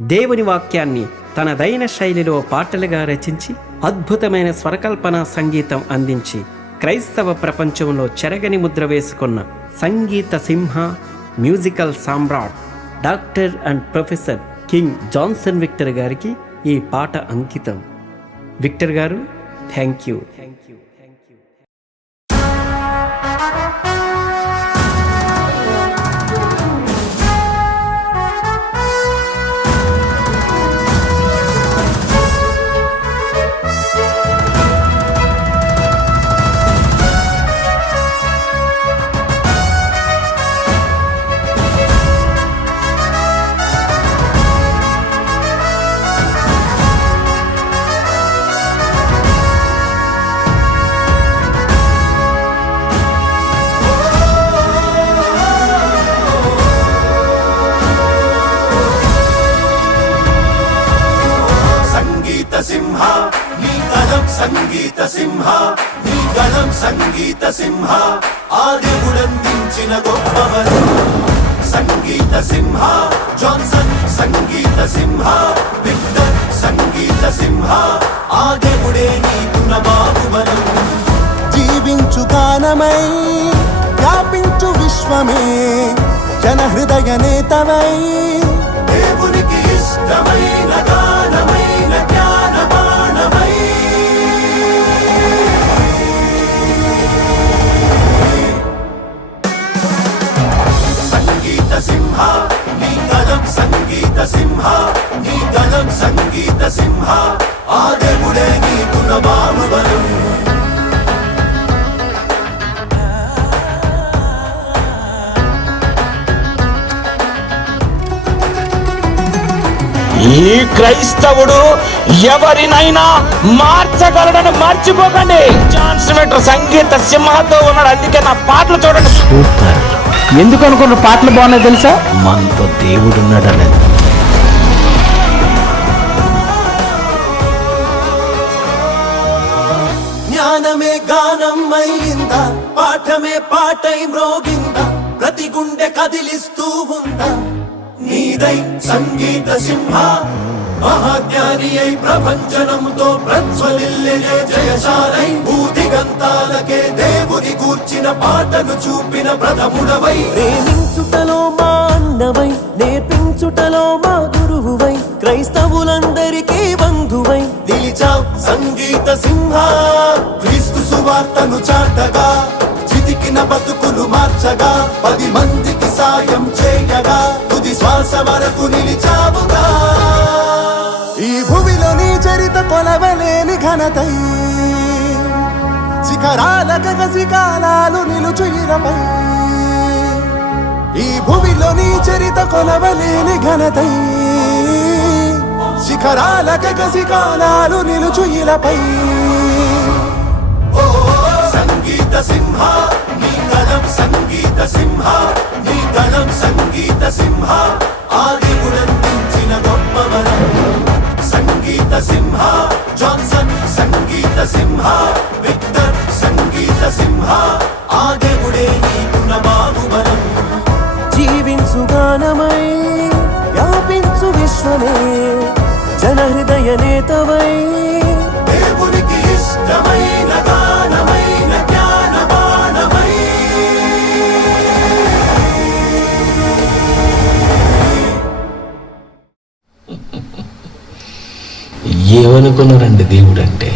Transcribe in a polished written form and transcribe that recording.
దేవుని వాక్యాన్ని తనదైన శైలిలో పాటలుగా రచించి అద్భుతమైన స్వరకల్పన సంగీతం అందించి క్రైస్తవ ప్రపంచంలో చెరగని ముద్ర వేసుకున్న సంగీత సింహ, మ్యూజికల్ సామ్రాట్ doctor and professor king Johnson Victor గారికి ఈ పాట అంకితం. విక్టర్ గారు, థ్యాంక్ యూ. సింహ నీ గళం సంగీత సింహ, నీ గళం సంగీత సింహ, ఆ దేవుడందించిన గొప్ప వరం. సంగీత సింహ జాన్సన్, సంగీత సింహ విక్టర్, సంగీత సింహ, ఆ దేవుడే నీకున్న బాహుబలం. జీవించు గానమై వ్యాపించు విశ్వమే, జన హృదయ నేతవై, దేవునికి ఇష్టమైన గానమైన జ్ఞానబాణమై. సంగీత సింహ నీ గళం సంగీత సింహ, నీ గళం సంగీత సింహ, ఆ దేవుడే నీకున్న బాహుబలం. ఈ క్రైస్తవుడు ఎవరినైనా మార్చగలడని మర్చిపోకండి. జాన్సన్ విక్టర్ సంగీత సింహతో ఉన్నాడు, అందుకే నా పాటలు చూడండి సూపర్. ఎందుకు అనుకున్న పాటలు బాగున్నాయి తెలుసా? మనతో దేవుడున్నాడని. జ్ఞానమే గానం అయిందా, పాఠమే పాటై మ్రోగిందా, ప్రతి గుండె కదిలిస్తూ ఉందా నీదై సంగీత సింహ. మహాజ్ఞాని అయి ప్రపంచనంతో ప్రజ్వలిల్లే జయశాలై, భూదిగంతాలకే దేవుని కూర్చిన పాటను చూపిన ప్రథముడవై. ప్రేమించుటలో మా అన్నవై, నేర్పించుటలో మా గురువువై, క్రైస్తవులందరికీ బంధువై నిలిచావ్ సంగీత సింహ. క్రీస్తు సువార్తను చాటగా, చితికిన బతుకులు మార్చగా, 10 మందికి సాయం చేయగా, తుది శ్వాస వరకు నిలిచావుగా. ఈ భూమిలో నీ చరిత కొలవలేని ఘనతై, శిఖరాల గగసికాలాలు నిలుచు ఇరపై. ఈ భూమిలో నీ చరిత కొలవలేని ఘనతై, శిఖరాల గగసికాలాలు నిలుచు ఇలపై. సంగీత సింహ నీ గళం సంగీత సింహ, నీ గళం సంగీత సింహ, ఆ దేవుడందించిన గొప్ప వరం. సంగీత సింహ జాన్సన్, సంగీత సింహ విక్టర్, సంగీత సింహ, ఆ దేవుడే నీకున్న బాహుబలం. జీవించు గానమై వ్యాపించు విశ్వమే, జన హృదయ నేతవై, దేవునికి ఇష్టమైన గానమైన జ్ఞానబాణమై. ఏమనుకున్నారండి దేవుడు అంటే?